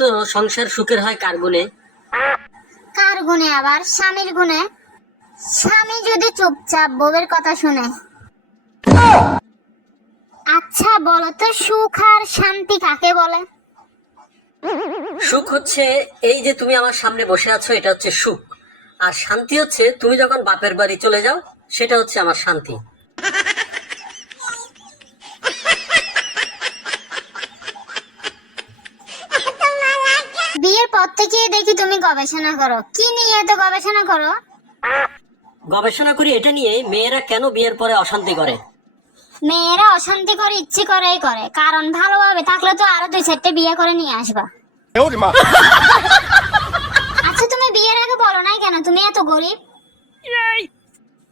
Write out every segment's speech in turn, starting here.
তো সংসার সুখের হয় কার গুণে? কার গুণে আবার? স্বামীর গুণে। স্বামী যদি চুপচাপ বউয়ের কথা শুনে। আচ্ছা বলো তো, সুখ আর শান্তি কাকে বলে? সুখ হচ্ছে এই যে তুমি আমার সামনে বসে আছো, এটা হচ্ছে সুখ। আর শান্তি হচ্ছে তুমি যখন বাপের বাড়ি চলে যাও, সেটা হচ্ছে আমার শান্তি। বিয়ের পর থেকে দেখি তুমি গবেষণা করো, কি নিয়ে এত গবেষণা করো? গবেষণা করি এটা নিয়ে, মেয়েরা কেন বিয়ের পরে অশান্তি করে। মেয়েরা অশান্তি করে ইচ্ছে করেই করে, কারণ ভালোভাবে থাকলে তো আরো 2-4টে বিয়ে করে নিয়ে আসবা। আচ্ছা তুমি বিয়ের আগে বলো নাই কেন তুমি এত গরিব?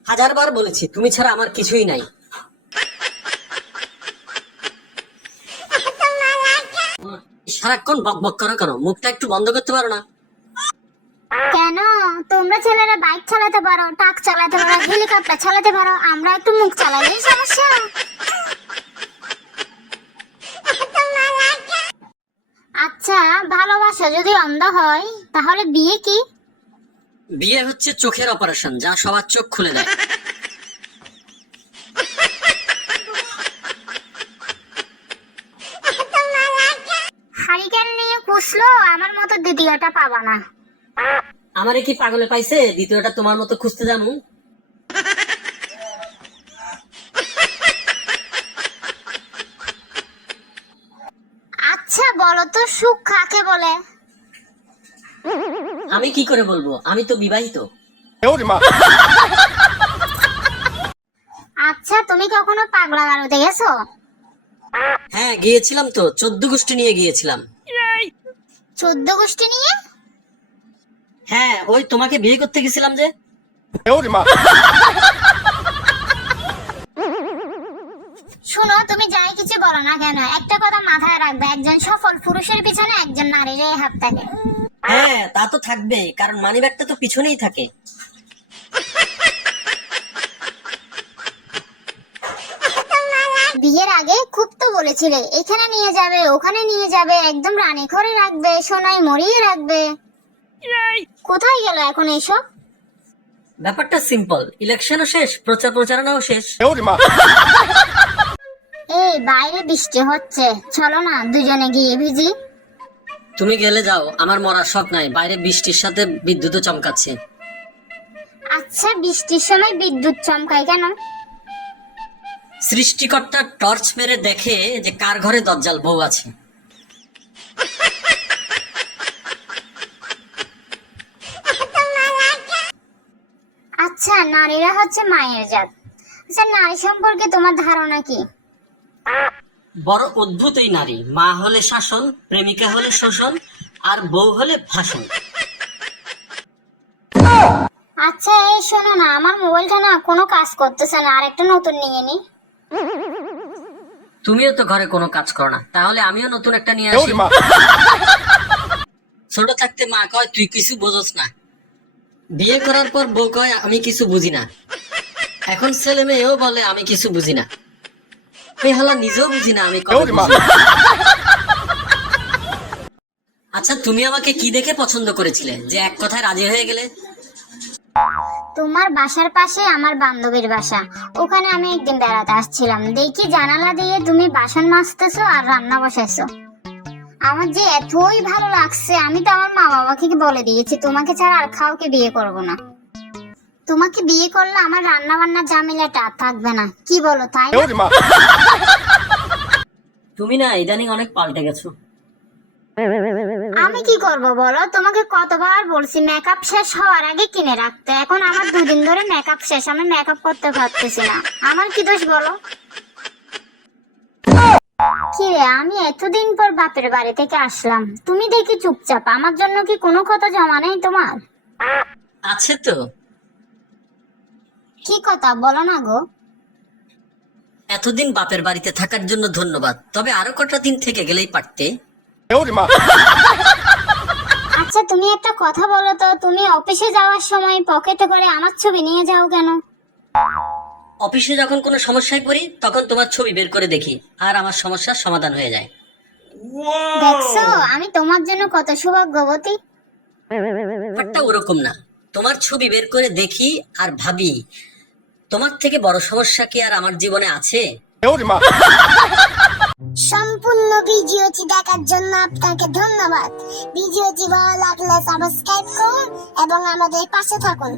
1000 বার বলেছি তুমি ছাড়া আমার কিছুই নাই। সারাক্ষণ বক বক করো কেন? মুখটা একটু বন্ধ করতে পারো না? কেন? তোমরা ছেলেরা বাইক চালাতে পারো, ট্রাক চালাতে পারো, হেলিকপ্টার চালাতে পারো, আমরা একটু মুখ চালালেই সমস্যা। আচ্ছা ভালোবাসা যদি অন্ধ হয় তাহলে বিয়ে কি? বিয়ে হচ্ছে চোখের অপারেশন, যা সবার চোখ খুলে দেয়। হারিকেন নিয়ে খুঁজলো, আমার মতো দ্বিতীয়টা পাবা না। আমারে কি পাগলে পাইছে দ্বিতীয়টা তোমার মতো খুঁজতে জানু? আচ্ছা বলো তো, সুখ কাকে বলে? আমি কি করে বলবো, আমি তো বিবাহিত। আচ্ছা তুমি কখনো পাগলা গারদে গেছো? হ্যাঁ গিয়েছিলাম তো, 14 গোষ্ঠী নিয়ে গিয়েছিলাম। 14 গোষ্ঠী নিয়ে? হ্যাঁ ওই তোমাকে বিয়ে করতে গেছিলাম যে। শুনো, তুমি যাই কিছু বলো না কেন, একটা কথা মাথায় রাখবে, একজন সফল পুরুষের পিছনে একজন নারীর হাত থাকে। হ্যাঁ তা তো থাকবে, কারণ মানিব্যাগটা তো পিছনেই থাকে। বিয়ের আগে খুব তো বলেছিলে এখানে নিয়ে যাবে ওখানে নিয়ে যাবে, একদম রানী করে রাখবে, সোনায় মরিয়ে রাখবে। কোথায় গেল এখন এইসব? ব্যাপারটা সিম্পল, ইলেকশনও শেষ, প্রচার প্রচারণাও শেষ। এই বাইরে বৃষ্টি হচ্ছে, চলো না দুজনে গিয়ে ভিজি। তুমি গেলে যাও, আমার মরার শখ নাই, বাইরে বৃষ্টির সাথে বিদ্যুৎও চমকাচ্ছে। আচ্ছা বৃষ্টির সময় বিদ্যুৎ চমকায় কেন? সৃষ্টিকর্তা টর্চ মেরে দেখে যে কার ঘরে দজ্জাল বউ আছে। আচ্ছা নারীরা হচ্ছে মায়ের জাত। আচ্ছা নারী সম্পর্কে তোমার ধারণা কি? বড় অদ্ভুত এই নারী, মা হলে শাসন, প্রেমিকা হলে শোষণ, আর বউ হলে ভাষণ। আচ্ছা এই শোনো না, আমার মোবাইলটা না কোনো কাজ করতেছে না, আর একটা নতুন নিয়ে নি। তুমিও তো ঘরে কোনো কাজ করো না, তাহলে আমিও নতুন একটা নিয়ে আসি। ছোট থাকতে মা কয় তুই কিছু বোঝস না, বিয়ে করার পর বউ কয় আমি কিছু বুঝি না, এখন ছেলে মেয়েও বলে আমি কিছু বুঝি না। আমি হালা নিজেও বুঝি না আমি কবে বুঝি। আচ্ছা তুমি আমাকে কি দেখে পছন্দ করেছিলে যে এক কথায় রাজি হয়ে গেলে? তোমার বাসার পাশে আমার বান্ধবীর বাসা, ওখানে আমি একদিন বেড়াতে আসছিলাম, দেখি জানালা দিয়ে তুমি বাসন মাজতেছো আর রান্না বসাইছো। আমার যে এতই ভালো লাগছে, আমি তো আমার মা বাবাকে বলে দিয়েছি তোমাকে ছাড়া আর কাউকে বিয়ে করব না। তোমাকে বিয়ে করলে আমার রান্না বান্নার ঝামেলাটা আর থাকবে না, কি বলো তাই না? তুমি না ইদানিং অনেক পাল্টে গেছো। আমি কি করব বলো, তোমাকে কতবার বলছি মেকআপ শেষ হওয়ার আগে কিনে রাখতে, এখন আমার 2 দিন ধরে মেকআপ শেষ, আমি মেকআপ করতে পারতেছি না, আমার কি দোষ বলো? কি রে, আমি এতদিন পর বাপের বাড়ি থেকে আসলাম, তুমি দেখি চুপচাপ, আমার জন্য কি কোনো কথা জমা নেই তোমার? আছে তো। কি কথা বলো না গো? এতদিন বাপের বাড়িতে থাকার জন্য ধন্যবাদ, তবে আরো কটা দিন থেকে গেলেই পারতে। আচ্ছা তুমি একটা কথা বলো তো, তুমি অফিসে যাওয়ার সময় পকেটে করে আমার ছবি নিয়ে যাও কেন? অফিসে যখন কোনো সমস্যায় পড়ি তখন তোমার ছবি বের করে দেখি, আর আমার সমস্যার সমাধান হয়ে যায়। দেখছো আমি তোমার জন্য কত সৌভাগ্যবতী। ব্যাপারটা ওরকম না, তোমার ছবি বের করে দেখি আর ভাবি তোমার থেকে বড় সমস্যা কি আর আমার জীবনে আছে? সম্পূর্ণ ভিডিওটি দেখার জন্য আপনাকে ধন্যবাদ। ভিডিওটি ভালো লাগলে সাবস্ক্রাইব করুন এবং আমাদের পাশে থাকুন।